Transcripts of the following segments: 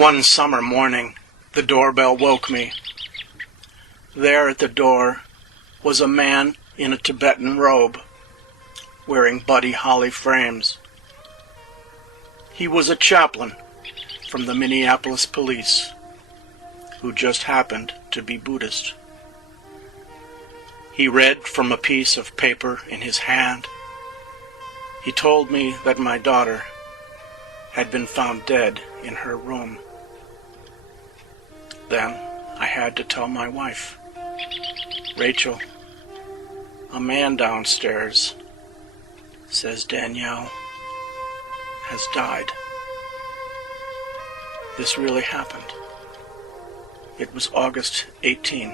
One summer morning, the doorbell woke me. There at the door was a man in a Tibetan robe, wearing Buddy Holly frames. He was a chaplain from the Minneapolis Police, who just happened to be Buddhist. He read from a piece of paper in his hand. He told me that my daughter had been found dead in her room. Then I had to tell my wife, Rachel, a man downstairs says Daniele has died. This really happened. It was August 18,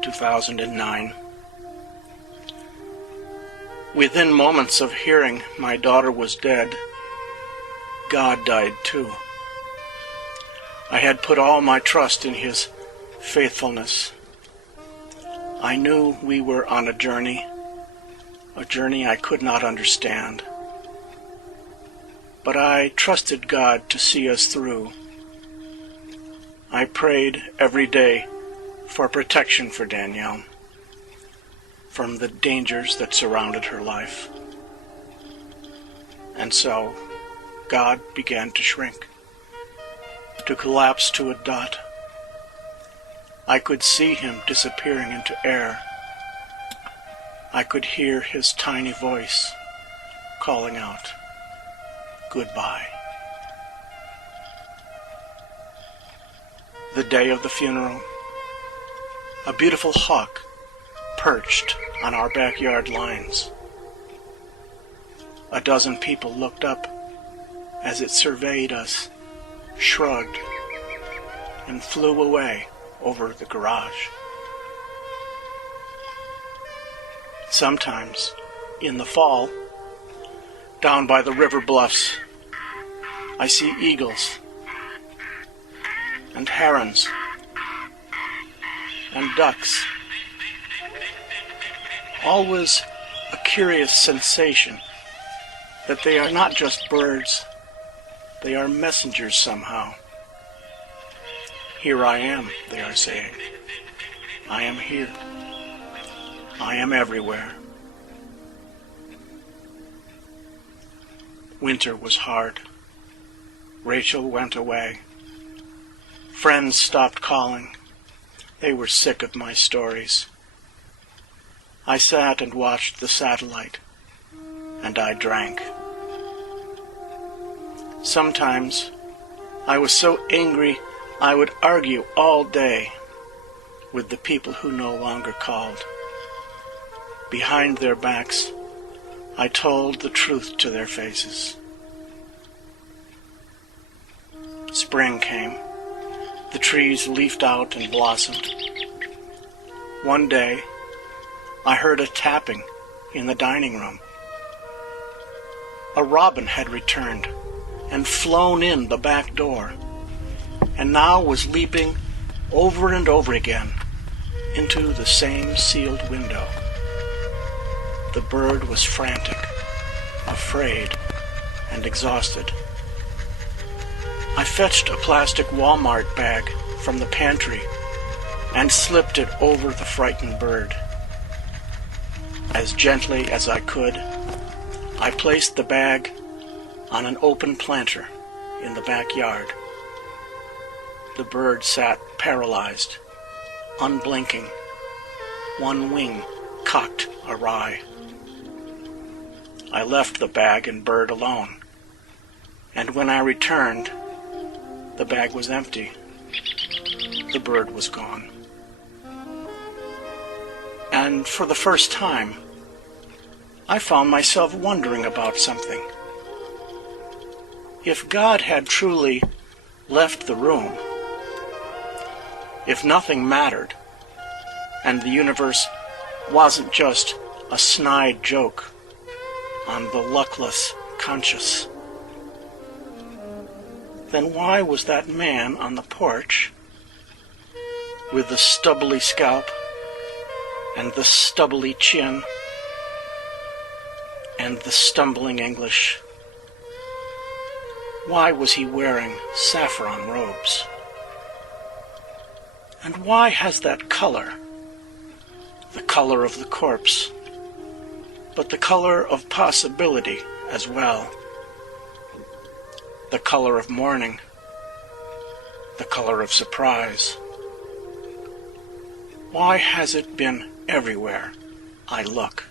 2009. Within moments of hearing my daughter was dead, God died too. I had put all my trust in His faithfulness. I knew we were on a journey I could not understand. But I trusted God to see us through. I prayed every day for protection for Daniele from the dangers that surrounded her life. And so, God began to shrink, to collapse to a dot. I could see Him disappearing into air. I could hear His tiny voice calling out, "Goodbye." The day of the funeral, a beautiful hawk perched on our backyard lines. A dozen people looked up as it surveyed us, shrugged, and flew away over the garage. Sometimes, in the fall, down by the river bluffs, I see eagles and herons and ducks. Always a curious sensation that they are not just birds, they are messengers somehow. Here I am, they are saying. I am here. I am everywhere. Winter was hard. Rachel went away. Friends stopped calling. They were sick of my stories. I sat and watched the satellite, and I drank. Sometimes I was so angry I would argue all day with the people who no longer called. Behind their backs, I told the truth to their faces. Spring came. The trees leafed out and blossomed. One day, I heard a tapping in the dining room. A robin had returned and flown in the back door, and now was leaping over and over again into the same sealed window. The bird was frantic, afraid, and exhausted. I fetched a plastic Walmart bag from the pantry and slipped it over the frightened bird. As gently as I could, I placed the bag on an open planter in the backyard. The bird sat paralyzed, unblinking, one wing cocked awry. I left the bag and bird alone, and when I returned, the bag was empty. The bird was gone. And for the first time, I found myself wondering about something. If God had truly left the room, if nothing mattered, and the universe wasn't just a snide joke on the luckless conscious, then why was that man on the porch with the stubbly scalp and the stubbly chin and the stumbling English Why was he wearing saffron robes? And why has that color, the color of the corpse, but the color of possibility as well, the color of mourning, the color of surprise? Why has it been everywhere I look?